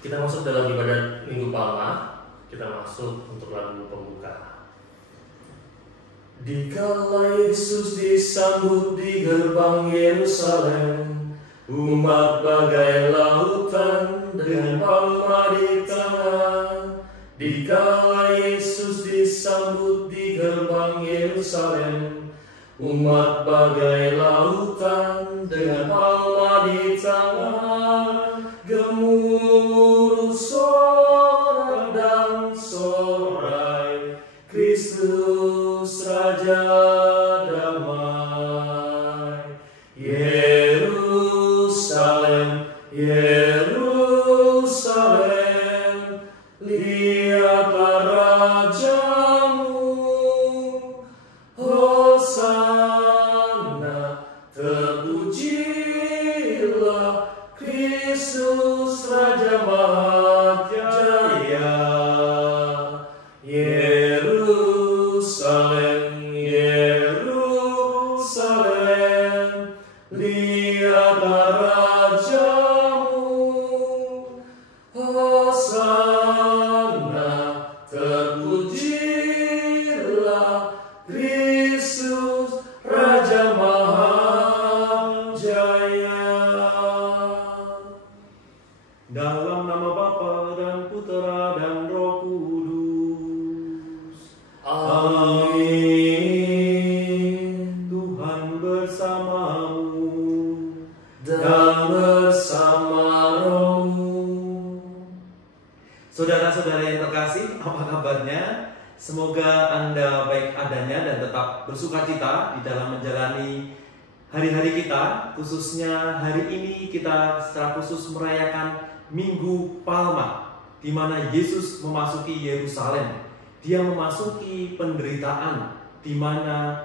Kita masuk dalam ibadat Minggu Palma. Kita masuk untuk lagu pembuka. Dikala Yesus disambut di gerbang Yerusalem, umat bagai lautan dengan palma di tangan. Dikala Yesus disambut di gerbang Yerusalem, umat bagai lautan dengan palma di tangan. Gemuruh sorak dan sorai, Kristus Raja damai. Yerusalem, Yerusalem, lihatlah Rajamu. Hosana, terpujilah Kristus Raja Mahajaya. Yerusalem, Yerusalem, lihatlah Rajamu. Hosana, terpujilah Kristus Raja Mahajaya. Dalam nama Bapa dan Putera dan Roh Kudus. Amin. Tuhan bersamamu Dan bersama rohmu. Saudara-saudara yang terkasih, apa kabarnya? Semoga Anda baik adanya dan tetap bersukacita di dalam menjalani hari-hari kita. Khususnya hari ini kita secara khusus merayakan Minggu Palma, di mana Yesus memasuki Yerusalem. Dia memasuki penderitaan, di mana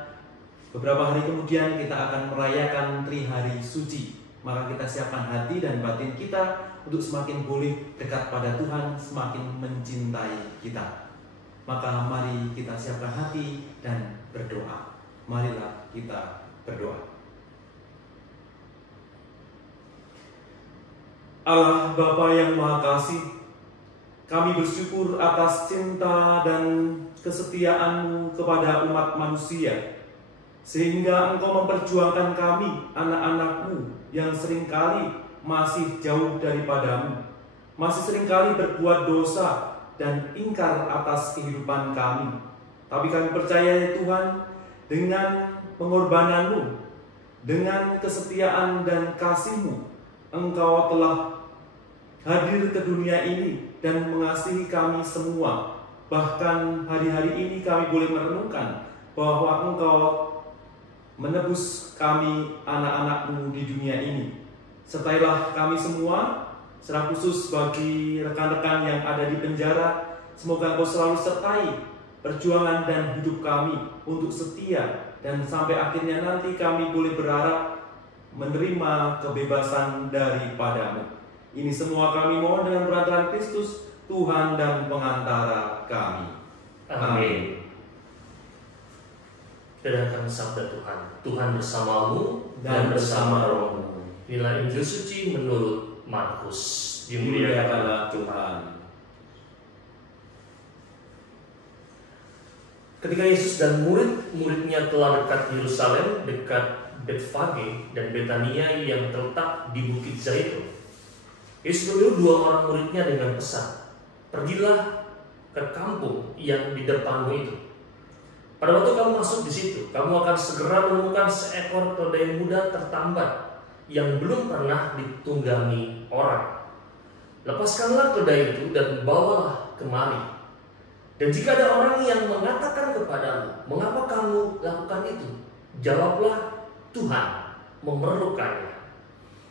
beberapa hari kemudian kita akan merayakan Trihari Suci. Maka kita siapkan hati dan batin kita untuk semakin boleh dekat pada Tuhan, semakin mencintai kita. Maka mari kita siapkan hati dan berdoa. Marilah kita berdoa. Allah Bapa yang Maha Kasih, kami bersyukur atas cinta dan kesetiaan-Mu kepada umat manusia, sehingga Engkau memperjuangkan kami, anak-anak-Mu, yang seringkali masih jauh daripada-Mu, masih seringkali berbuat dosa dan ingkar atas kehidupan kami. Tapi kami percaya ya Tuhan, dengan pengorbanan-Mu, dengan kesetiaan dan kasih-Mu, Engkau telah hadir ke dunia ini dan mengasihi kami semua. Bahkan hari-hari ini kami boleh merenungkan bahwa Engkau menebus kami anak-anak-Mu di dunia ini. Sertailah kami semua, secara khusus bagi rekan-rekan yang ada di penjara. Semoga Engkau selalu sertai perjuangan dan hidup kami untuk setia, dan sampai akhirnya nanti kami boleh berharap menerima kebebasan daripada-Mu. Ini semua kami mohon dengan perantaraan Kristus, Tuhan dan pengantara kami. Amin. Dengarkan sabda Tuhan. Tuhan bersamamu dan bersama rohmu. Inilah Injil suci menurut Markus. Dimuliakanlah Tuhan. Ketika Yesus dan murid-muridnya telah dekat Yerusalem, dekat Betfage dan Betania yang terletak di Bukit Zaitun, Yesus menyuruh dua orang muridnya dengan pesan, pergilah ke kampung yang di depanmu itu. Pada waktu kamu masuk di situ, kamu akan segera menemukan seekor keledai muda tertambat yang belum pernah ditunggangi orang. Lepaskanlah keledai itu dan bawalah kemari. Dan jika ada orang yang mengatakan kepadamu, mengapa kamu lakukan itu? Jawablah, Tuhan memerlukannya.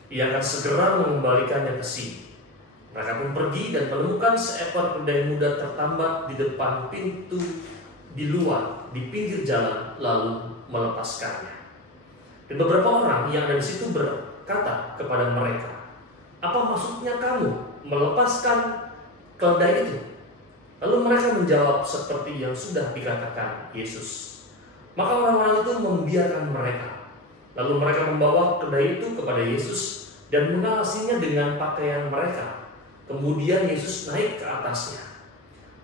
Ia akan segera mengembalikannya ke sini. Mereka pun pergi dan menemukan seekor keledai muda tertambat di depan pintu di luar, di pinggir jalan, lalu melepaskannya. Dan beberapa orang yang ada di situ berkata kepada mereka, apa maksudnya kamu melepaskan keledai itu? Lalu mereka menjawab seperti yang sudah dikatakan Yesus. Maka orang-orang itu membiarkan mereka. Lalu mereka membawa keledai itu kepada Yesus dan mengalasinya dengan pakaian mereka. Kemudian Yesus naik ke atasnya.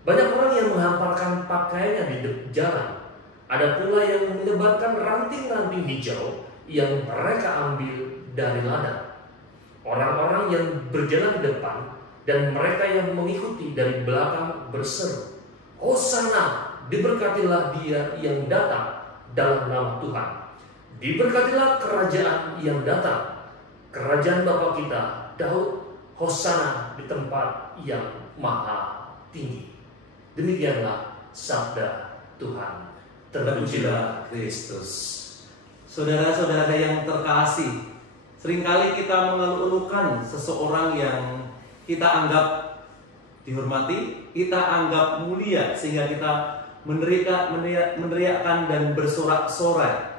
Banyak orang yang menghamparkan pakaiannya di jalan. Ada pula yang menyebarkan ranting-ranting hijau yang mereka ambil dari ladang. Orang-orang yang berjalan di depan dan mereka yang mengikuti dari belakang berseru, "Hosana, diberkatilah Dia yang datang dalam nama Tuhan. Diberkatilah kerajaan yang datang, kerajaan Bapa kita Daud. Hosana di tempat yang maha tinggi." Demikianlah sabda Tuhan. Terpujilah Kristus. Saudara-saudara yang terkasih, seringkali kita mengeluh-elukan seseorang yang kita anggap dihormati, kita anggap mulia, sehingga kita meneriakkan dan bersorak-sorai.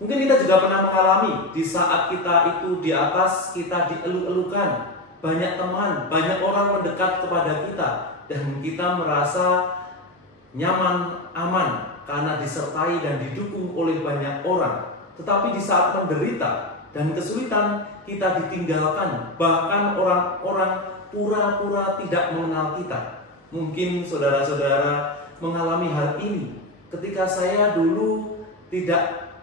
Mungkin kita juga pernah mengalami di saat kita itu di atas, kita dielu-elukan. Banyak teman, banyak orang mendekat kepada kita, dan kita merasa nyaman, aman, karena disertai dan didukung oleh banyak orang. Tetapi di saat menderita dan kesulitan, kita ditinggalkan. Bahkan orang-orang pura-pura tidak mengenal kita. Mungkin saudara-saudara mengalami hal ini. Ketika saya dulu tidak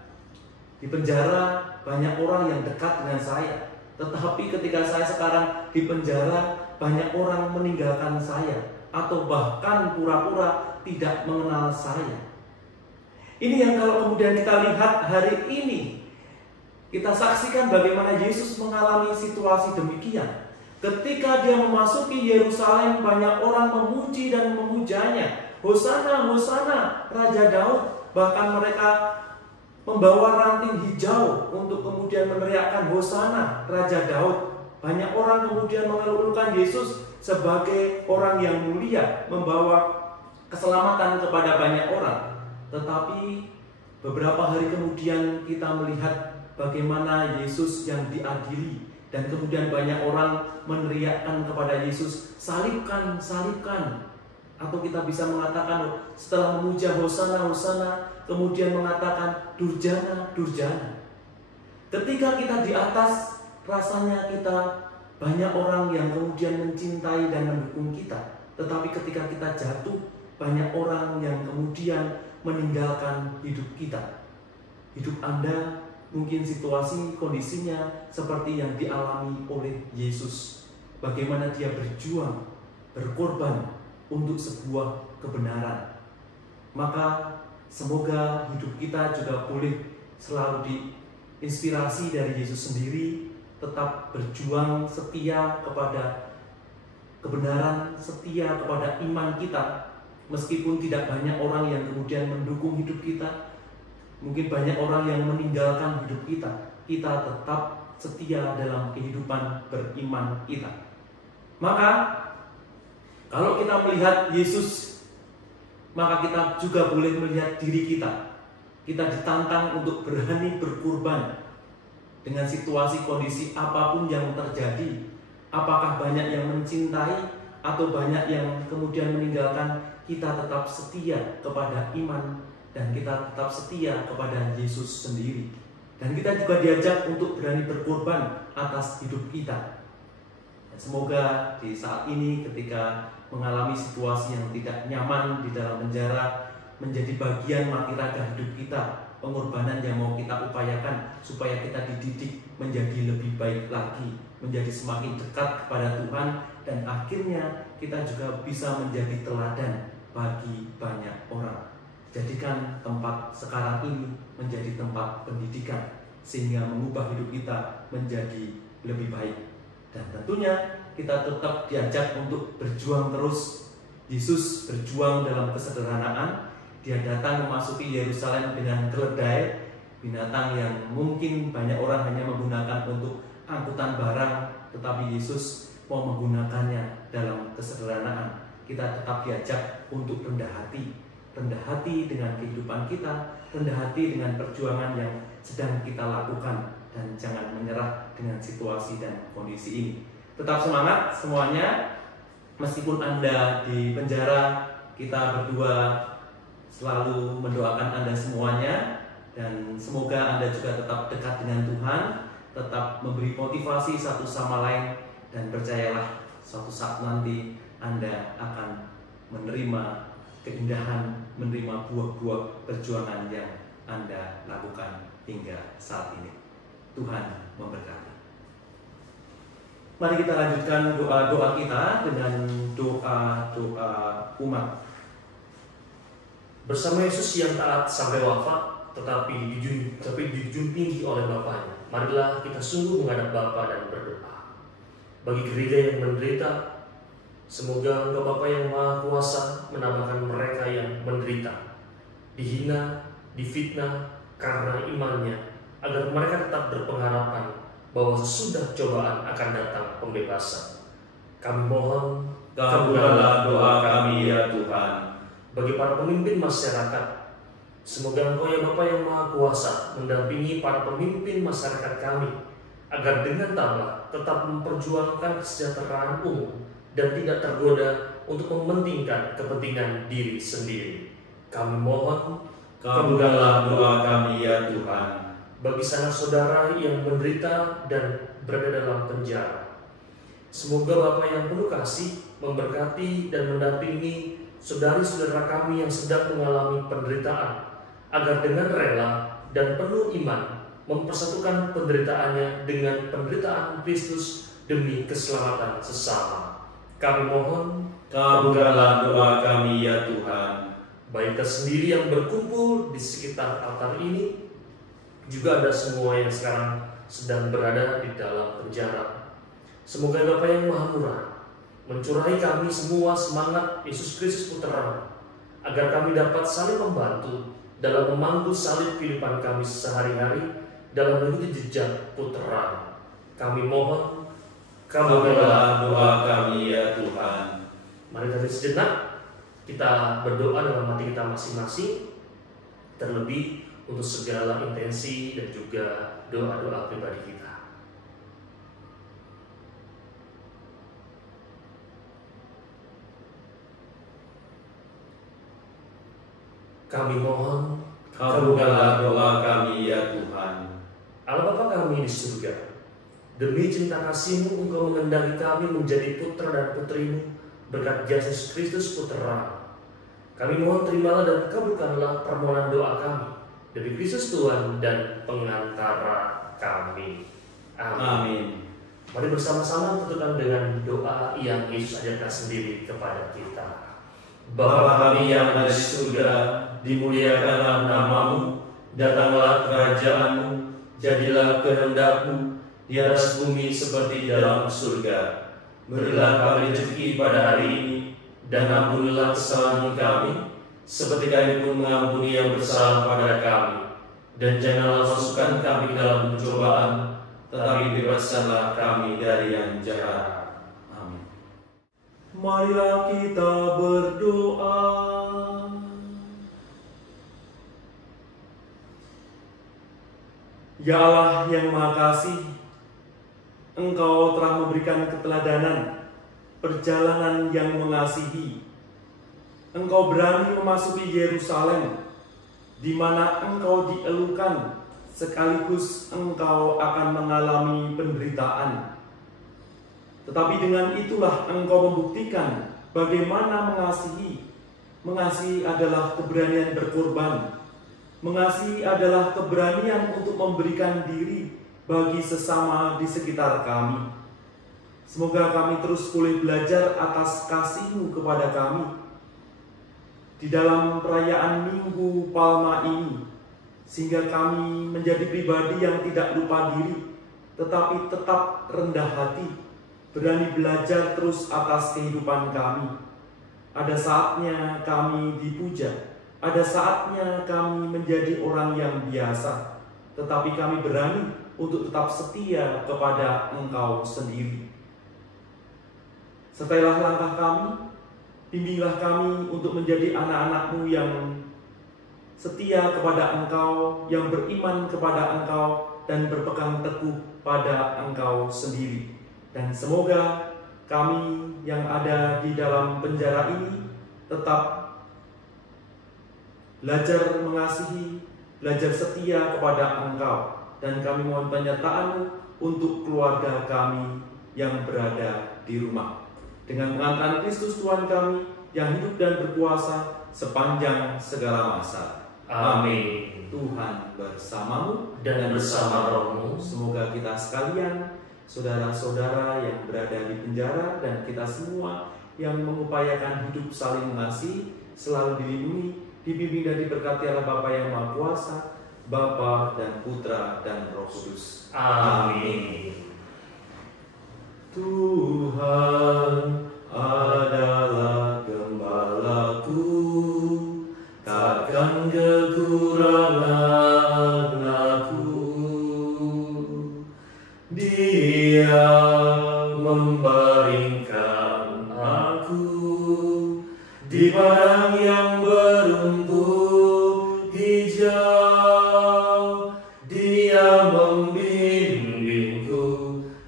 di penjara, banyak orang yang dekat dengan saya. Tetapi ketika saya sekarang di penjara, banyak orang meninggalkan saya, atau bahkan pura-pura tidak mengenal saya. Ini yang kalau kemudian kita lihat hari ini, kita saksikan bagaimana Yesus mengalami situasi demikian. Ketika Dia memasuki Yerusalem, banyak orang memuji dan memujanya. Hosana, Hosana, Raja Daud. Bahkan mereka membawa ranting hijau untuk kemudian meneriakkan Hosana, Raja Daud. Banyak orang kemudian mengeluhkan Yesus sebagai orang yang mulia, membawa keselamatan kepada banyak orang. Tetapi beberapa hari kemudian kita melihat bagaimana Yesus yang diadili, dan kemudian banyak orang meneriakkan kepada Yesus, "Salibkan, salibkan." Atau kita bisa mengatakan setelah memuja Hosana, Hosana, kemudian mengatakan Durjana, Durjana. Ketika kita di atas, rasanya kita banyak orang yang kemudian mencintai dan mendukung kita. Tetapi ketika kita jatuh, banyak orang yang kemudian meninggalkan hidup kita. Hidup Anda mungkin situasi kondisinya seperti yang dialami oleh Yesus. Bagaimana Dia berjuang, berkorban untuk sebuah kebenaran. Maka semoga hidup kita juga boleh selalu diinspirasi dari Yesus sendiri, tetap berjuang setia kepada kebenaran, setia kepada iman kita. Meskipun tidak banyak orang yang kemudian mendukung hidup kita, mungkin banyak orang yang meninggalkan hidup kita, kita tetap setia dalam kehidupan beriman kita. Maka kalau kita melihat Yesus, maka kita juga boleh melihat diri kita. Kita ditantang untuk berani berkorban dengan situasi kondisi apapun yang terjadi. Apakah banyak yang mencintai atau banyak yang kemudian meninggalkan, kita tetap setia kepada iman dan kita tetap setia kepada Yesus sendiri. Dan kita juga diajak untuk berani berkorban atas hidup kita. Dan semoga di saat ini ketika mengalami situasi yang tidak nyaman di dalam penjara, menjadi bagian makiraga hidup kita, pengorbanan yang mau kita upayakan supaya kita dididik menjadi lebih baik lagi, menjadi semakin dekat kepada Tuhan, dan akhirnya kita juga bisa menjadi teladan bagi banyak orang. Jadikan tempat sekarang ini menjadi tempat pendidikan, sehingga mengubah hidup kita menjadi lebih baik. Dan tentunya kita tetap diajak untuk berjuang terus. Yesus berjuang dalam kesederhanaan. Dia datang memasuki Yerusalem dengan keledai, binatang yang mungkin banyak orang hanya menggunakan untuk angkutan barang, tetapi Yesus mau menggunakannya dalam kesederhanaan. Kita tetap diajak untuk rendah hati dengan kehidupan kita, rendah hati dengan perjuangan yang sedang kita lakukan, dan jangan menyerah dengan situasi dan kondisi ini. Tetap semangat semuanya, meskipun Anda di penjara, kita berdua selalu mendoakan Anda semuanya, dan semoga Anda juga tetap dekat dengan Tuhan, tetap memberi motivasi satu sama lain, dan percayalah suatu saat nanti Anda akan menerima keindahan, menerima buah-buah perjuangan yang Anda lakukan hingga saat ini. Tuhan memberkati. Mari kita lanjutkan doa-doa kita dengan doa-doa umat. Bersama Yesus yang taat sampai wafat, tetapi dijunjung tinggi oleh Bapaknya, marilah kita sungguh menghadap Bapa dan berdoa. Bagi gereja yang menderita, semoga Engkau Bapa yang Maha Kuasa menambahkan mereka yang menderita, dihina, difitnah karena imannya, agar mereka tetap berpengharapan bahwa sesudah cobaan akan datang pembebasan. Kami mohon, Kabulkanlah doa kami ya Tuhan. bagi para pemimpin masyarakat, semoga Engkau ya Bapa yang Maha Kuasa mendampingi para pemimpin masyarakat kami, agar dengan tabah tetap memperjuangkan kesejahteraan umum dan tidak tergoda untuk mementingkan kepentingan diri sendiri. Kami mohon, Kabulkanlah doa kami ya Tuhan. bagi sanak saudara yang menderita dan berada dalam penjara, semoga Bapa yang penuh kasih memberkati dan mendampingi saudari-saudara kami yang sedang mengalami penderitaan, agar dengan rela dan penuh iman mempersatukan penderitaannya dengan penderitaan Kristus demi keselamatan sesama. Kami mohon, Kabulkanlah doa kami ya Tuhan. baik kita sendiri yang berkumpul di sekitar altar ini, juga ada semua yang sekarang sedang berada di dalam penjara. Semoga Bapa yang Maha Murah mencurahi kami semua semangat Yesus Kristus Putra, agar kami dapat saling membantu dalam memanggul salib kehidupan kami sehari-hari dalam mengikuti jejak Putra. Kami mohon, Kabulkanlah doa kami ya Tuhan. Mari dari sejenak kita berdoa dalam hati kita masing-masing, terlebih untuk segala intensi dan juga doa-doa pribadi kita. Kami mohon, Kabulkanlah doa kami ya Tuhan. Allah Bapa kami di surga, demi cinta kasih-Mu Engkau mengendaki kami menjadi putra dan putri-Mu berkat Yesus Kristus Putra. Kami mohon terimalah dan kabulkanlah permohonan doa kami demi Kristus Tuhan dan pengantara kami. Amin. Amin. Mari bersama-sama tuturkan dengan doa yang Yesus ajarkan sendiri kepada kita. Bapa kami yang ada di surga, dimuliakanlah nama-Mu, datanglah kerajaan-Mu, jadilah kehendak-Mu di atas bumi seperti di dalam surga. Berilah kami rezeki pada hari ini, dan ampunilah kesalahan kami, seperti kami pun mengampuni yang bersalah pada kami. Dan janganlah masukkan kami ke dalam pencobaan, tetapi bebaskanlah kami dari yang jahat. Amin. Marilah kita berdoa. Ya Allah yang Maha Kasih, Engkau telah memberikan keteladanan perjalanan yang mengasihi. Engkau berani memasuki Yerusalem, di mana Engkau dielukan, sekaligus Engkau akan mengalami penderitaan. Tetapi dengan itulah Engkau membuktikan bagaimana mengasihi. Mengasihi adalah keberanian berkorban. Mengasihi adalah keberanian untuk memberikan diri bagi sesama di sekitar kami. Semoga kami terus boleh belajar atas kasih-Mu kepada kami di dalam perayaan Minggu Palma ini, sehingga kami menjadi pribadi yang tidak lupa diri, tetapi tetap rendah hati, berani belajar terus atas kehidupan kami. Ada saatnya kami dipuja, ada saatnya kami menjadi orang yang biasa, tetapi kami berani untuk tetap setia kepada Engkau sendiri. Sertailah langkah kami, bimbinglah kami untuk menjadi anak-anak-Mu yang setia kepada Engkau, yang beriman kepada Engkau, dan berpegang teguh pada Engkau sendiri. Dan semoga kami yang ada di dalam penjara ini tetap belajar mengasihi, belajar setia kepada Engkau. Dan kami mohon penyertaan-Mu untuk keluarga kami yang berada di rumah. dengan pengantaran Kristus Tuhan kami yang hidup dan berkuasa sepanjang segala masa. Amin. Tuhan bersamamu Dan bersama rohmu. Semoga kita sekalian, saudara-saudara yang berada di penjara, dan kita semua yang mengupayakan hidup saling mengasihi, selalu dilindungi, dibimbing dan diberkati oleh Bapa yang Maha Kuasa, Bapa dan Putra dan Roh Kudus. Amin. Tuhan adalah gembalaku, takkan kekurangan aku. Dia membaringkan aku di padang yang berumput hijau. Dia membimbingku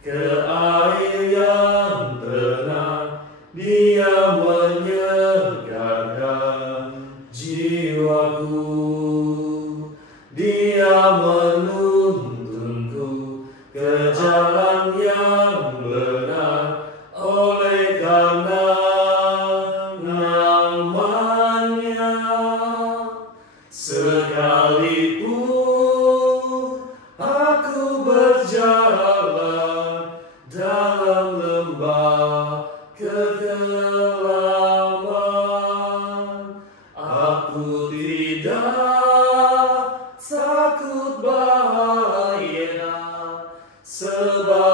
ke air yang tenang. Dia menyegarkan jiwaku. Dia menuntunku ke jalan yang benar, oleh karena namanya. Sekalipun aku berjalan dalam lembah kegelapan, aku tidak takut bahaya, sebab